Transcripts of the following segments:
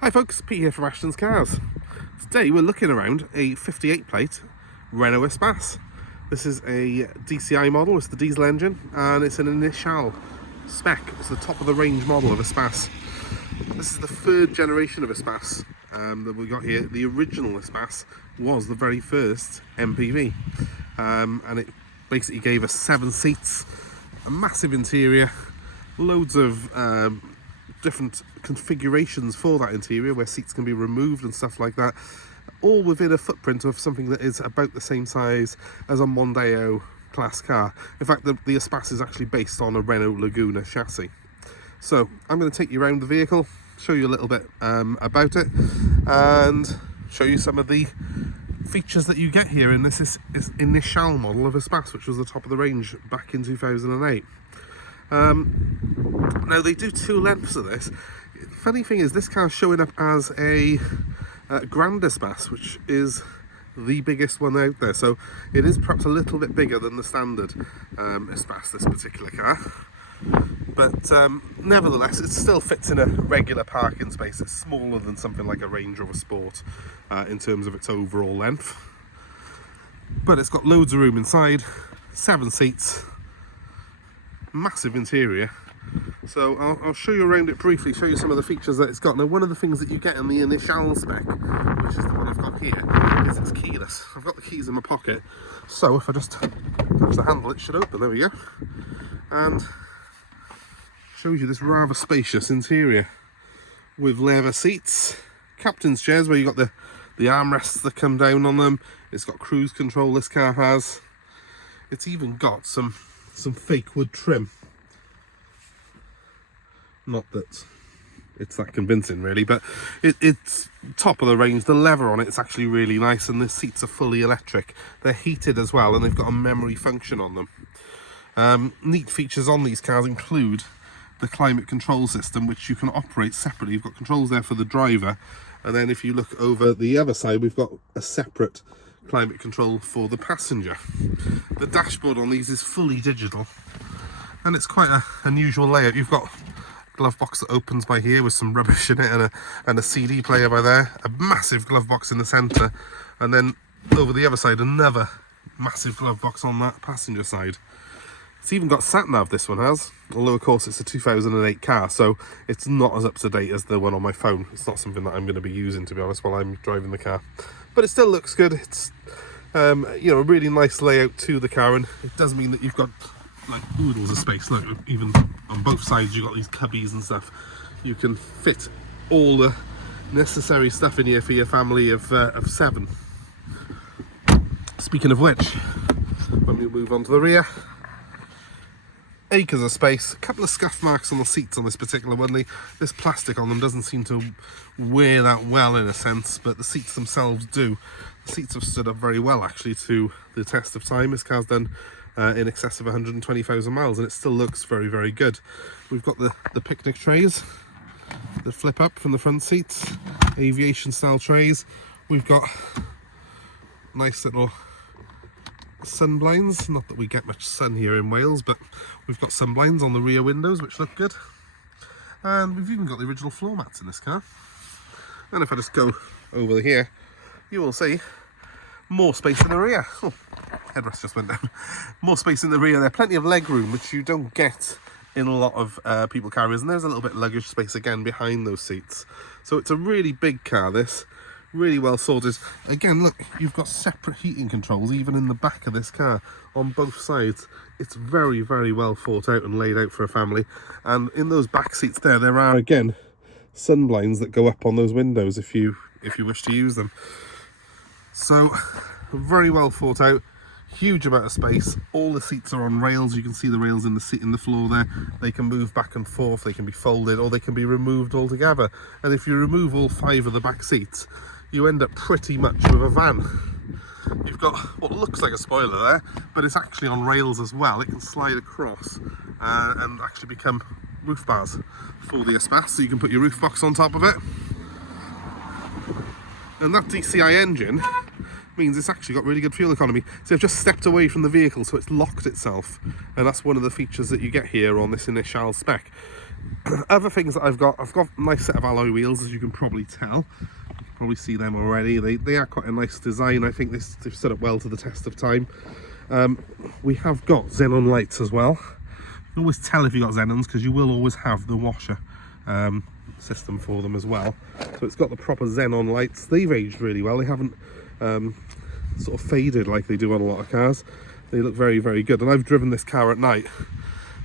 Hi folks, Pete here from Ashton's Cars. Today we're looking around a 58 plate Renault Espace. This is a DCI model, it's the diesel engine, and it's an Initial spec. It's the top of the range model of Espace. This is the third generation of Espace that we got here. The original Espace was the very first MPV, and it basically gave us 7 seats, a massive interior, loads of different configurations for that interior where seats can be removed and stuff like that, all within a footprint of something that is about the same size as a Mondeo class car. In fact, the Espace is actually based on a Renault Laguna chassis. So I'm going to take you around the vehicle, show you a little bit about it, and show you some of the features that you get here in this Initial model of Espace, which was the top of the range back in 2008. Now they do 2 lengths of this. The funny thing is, this car's showing up as a Grand Espace, which is the biggest one out there, so it is perhaps a little bit bigger than the standard Espace, this particular car, but nevertheless it still fits in a regular parking space. It's smaller than something like a Range Rover Sport in terms of its overall length, but it's got loads of room inside, 7 seats, massive interior. So I'll show you around it briefly, show you some of the features that it's got. Now, one of the things that you get in the Initial spec, which is the one I've got here, is it's keyless. I've got the keys in my pocket, so if I just touch the handle, it should open. There we go. And shows you this rather spacious interior with leather seats, captain's chairs where you've got the armrests that come down on them. It's got cruise control, this car has. It's even got some fake wood trim. Not that it's that convincing really, but it's top of the range. The leather on it's actually really nice, and the seats are fully electric. They're heated as well, and they've got a memory function on them. Neat features on these cars include the climate control system, which you can operate separately. You've got controls there for the driver, and then if you look over the other side, we've got a separate climate control for the passenger. The dashboard on these is fully digital, and it's quite an unusual layout. You've got glove box that opens by here with some rubbish in it, and a CD player by there, a massive glove box in the centre, and then over the other side another massive glove box on that passenger side. It's even got sat nav, this one has, although of course it's a 2008 car, so it's not as up to date as the one on my phone. It's not something that I'm going to be using, to be honest, while I'm driving the car, but it still looks good. It's you know, a really nice layout to the car, and it does mean that you've got like oodles of space. Look, even on both sides you've got these cubbies and stuff. You can fit all the necessary stuff in here for your family of 7. Speaking of which, when we move on to the rear, acres of space. A couple of scuff marks on the seats on this particular one. This plastic on them doesn't seem to wear that well in a sense, but the seats themselves do. The seats have stood up very well actually to the test of time. This car's done in excess of 120,000 miles, and it still looks very, very good. We've got the picnic trays that flip up from the front seats, aviation style trays. We've got nice little sun blinds, not that we get much sun here in Wales, but we've got sun blinds on the rear windows which look good, and we've even got the original floor mats in this car. And if I just go over here, you will see more space in the rear. Oh, headrest just went down. More space in the rear there, plenty of leg room, which you don't get in a lot of people carriers, and there's a little bit of luggage space again behind those seats. So it's a really big car, this, really well sorted. Again, look, you've got separate heating controls even in the back of this car on both sides. It's very, very well thought out and laid out for a family. And in those back seats there are again sun blinds that go up on those windows if you wish to use them. So very well thought out, huge amount of space. All the seats are on rails. You can see the rails in the floor there. They can move back and forth, they can be folded, or they can be removed altogether. And if you remove all 5 of the back seats, you end up pretty much with a van. You've got what looks like a spoiler there, but it's actually on rails as well. It can slide across and actually become roof bars for the Espace, so you can put your roof box on top of it. And that DCI engine means it's actually got really good fuel economy. So I've just stepped away from the vehicle, so it's locked itself, and that's one of the features that you get here on this Initial spec. Other things that I've got a nice set of alloy wheels, as you can probably tell. You can probably see them already. They are quite a nice design. I think they've stood up well to the test of time. We have got xenon lights as well. You can always tell if you got xenons because you will always have the washer system for them as well. So it's got the proper xenon lights. They've aged really well. They haven't sort of faded like they do on a lot of cars. They look very, very good. And I've driven this car at night,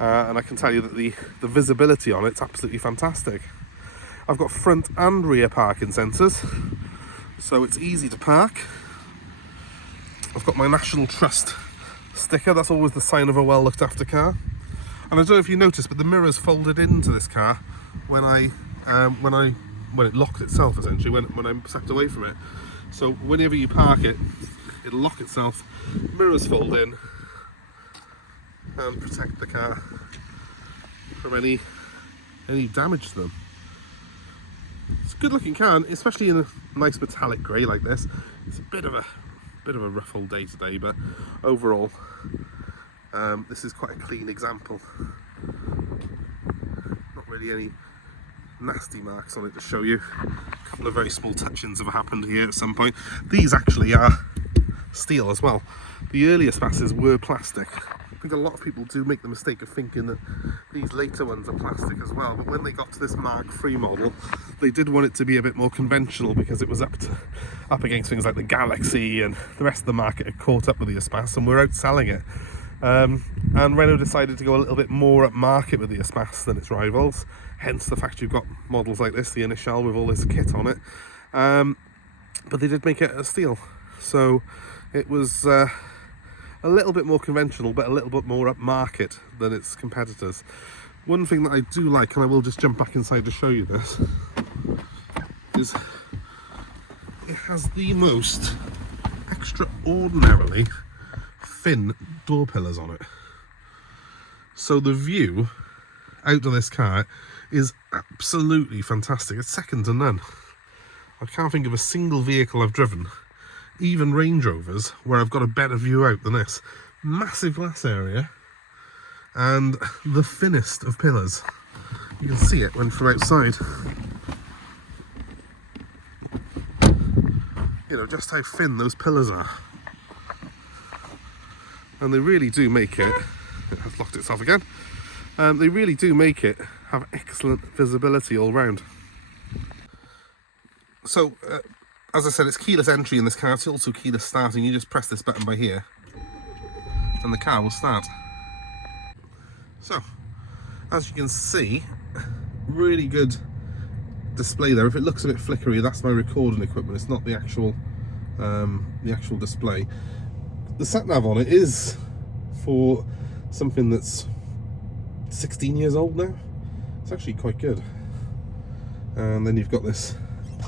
and I can tell you that the visibility on it's absolutely fantastic. I've got front and rear parking sensors, so it's easy to park. I've got my National Trust sticker. That's always the sign of a well looked after car. And I don't know if you noticed, but the mirrors folded into this car when it locked itself, essentially, when I stepped away from it. So whenever you park it, it'll lock itself, mirrors fold in and protect the car from any damage to them. It's a good looking car, especially in a nice metallic grey like this. It's a bit of a rough old day today, but overall this is quite a clean example. Not really any nasty marks on it to show you. A couple of very small touch-ins have happened here at some point. These actually are steel as well. The earlier Espaces were plastic. I think a lot of people do make the mistake of thinking that these later ones are plastic as well, but when they got to this Mark III model, they did want it to be a bit more conventional because it was up against things like the Galaxy, and the rest of the market had caught up with the Espace and were outselling it. And Renault decided to go a little bit more at market with the Espace than its rivals, hence the fact you've got models like this, the Initial, with all this kit on it. But they did make it a steel, so it was a little bit more conventional, but a little bit more upmarket than its competitors. One thing that I do like, and I will just jump back inside to show you this, is it has the most extraordinarily thin door pillars on it. So the view out of this car is absolutely fantastic. It's second to none. I can't think of a single vehicle I've driven, even Range Rovers, where I've got a better view out than this. Massive glass area and the thinnest of pillars. You can see it when from outside. You know just how thin those pillars are. And they really do make it has locked itself again. They really do make it have excellent visibility all round. So as I said, it's keyless entry in this car. It's also keyless starting. You just press this button by here and the car will start. So as you can see, really good display there. If it looks a bit flickery, that's my recording equipment. It's not the actual display. The sat-nav on it is for something that's 16 years old now. It's actually quite good. And then you've got this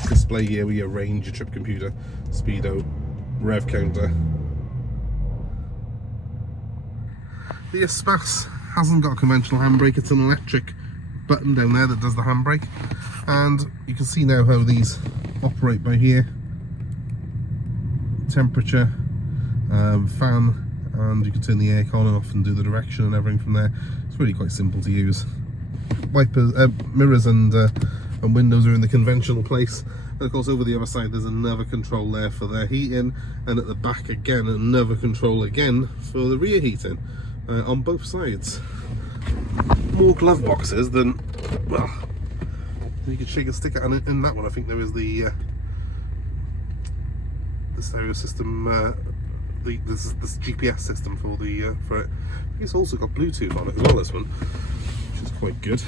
display here with your range, your trip computer, speedo, rev counter. The Espace hasn't got a conventional handbrake. It's an electric button down there that does the handbrake. And you can see now how these operate by here. Temperature, fan, and you can turn the aircon on and off and do the direction and everything from there. It's really quite simple to use. Wipers, mirrors and windows are in the conventional place, and of course over the other side there's another control there for their heating, and at the back again another control again for the rear heating on both sides. More glove boxes than, well, you can shake a sticker, and in that one I think there is the stereo system, this GPS system for it. I think it's also got Bluetooth on it as well, this one, which is quite good.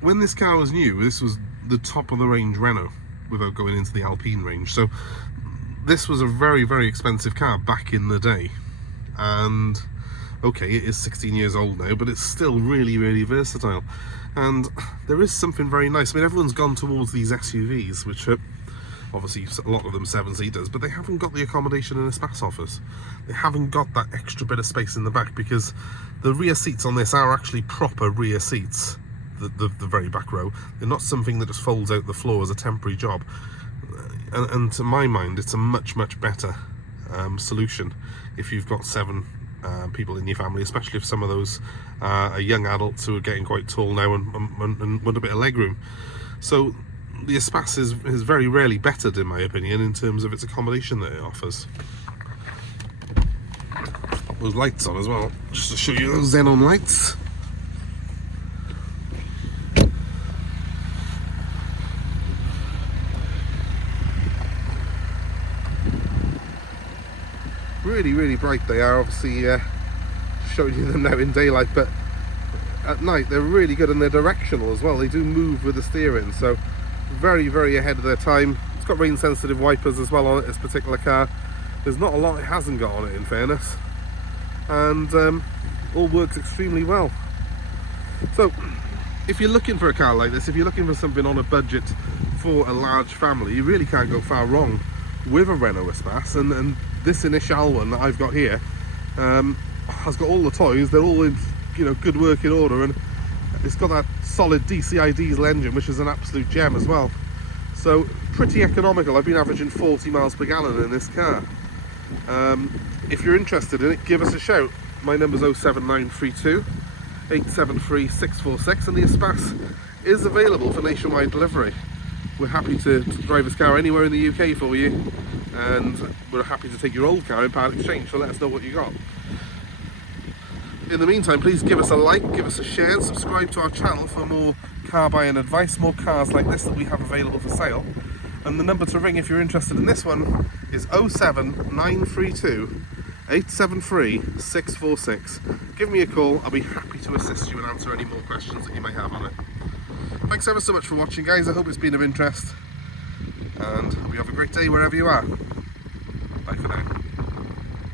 When this car was new, this was the top of the range Renault without going into the Alpine range, so this was a very, very expensive car back in the day. And okay, it is 16 years old now, but it's still really, really versatile. And there is something very nice. I mean, everyone's gone towards these SUVs, which are obviously a lot of them 7-seaters, but they haven't got the accommodation an Espace offers. They haven't got that extra bit of space in the back, because the rear seats on this are actually proper rear seats. The very back row. They're not something that just folds out the floor as a temporary job. And to my mind, it's a much, much better solution if you've got 7 people in your family, especially if some of those are young adults who are getting quite tall now and want a bit of legroom. So the Espace is very rarely bettered, in my opinion, in terms of its accommodation that it offers. Pop those lights on as well, just to show you those xenon lights. Really bright they are, obviously showing you them now in daylight, but at night they're really good, and they're directional as well. They do move with the steering, so very ahead of their time. It's got rain sensitive wipers as well on it, this particular car. There's not a lot it hasn't got on it, in fairness, and all works extremely well. So if you're looking for a car like this, if you're looking for something on a budget for a large family, you really can't go far wrong with a Renault Espace. And this Initial one that I've got here has got all the toys. They're all in, you know, good working order, and it's got that solid DCI Diesel engine, which is an absolute gem as well. So pretty economical. I've been averaging 40 miles per gallon in this car. If you're interested in it, give us a shout. My number's 07932 873 646, and the Espace is available for nationwide delivery. We're happy to drive this car anywhere in the UK for you, and we're happy to take your old car in part exchange, so let us know what you got. In the meantime, please give us a like, give us a share, and subscribe to our channel for more car buying advice, more cars like this that we have available for sale. And the number to ring if you're interested in this one is 07932 873 646. Give me a call, I'll be happy to assist you and answer any more questions that you may have on it. Thanks ever so much for watching, guys. I hope it's been of interest, and hope you have a great day wherever you are. Bye for now.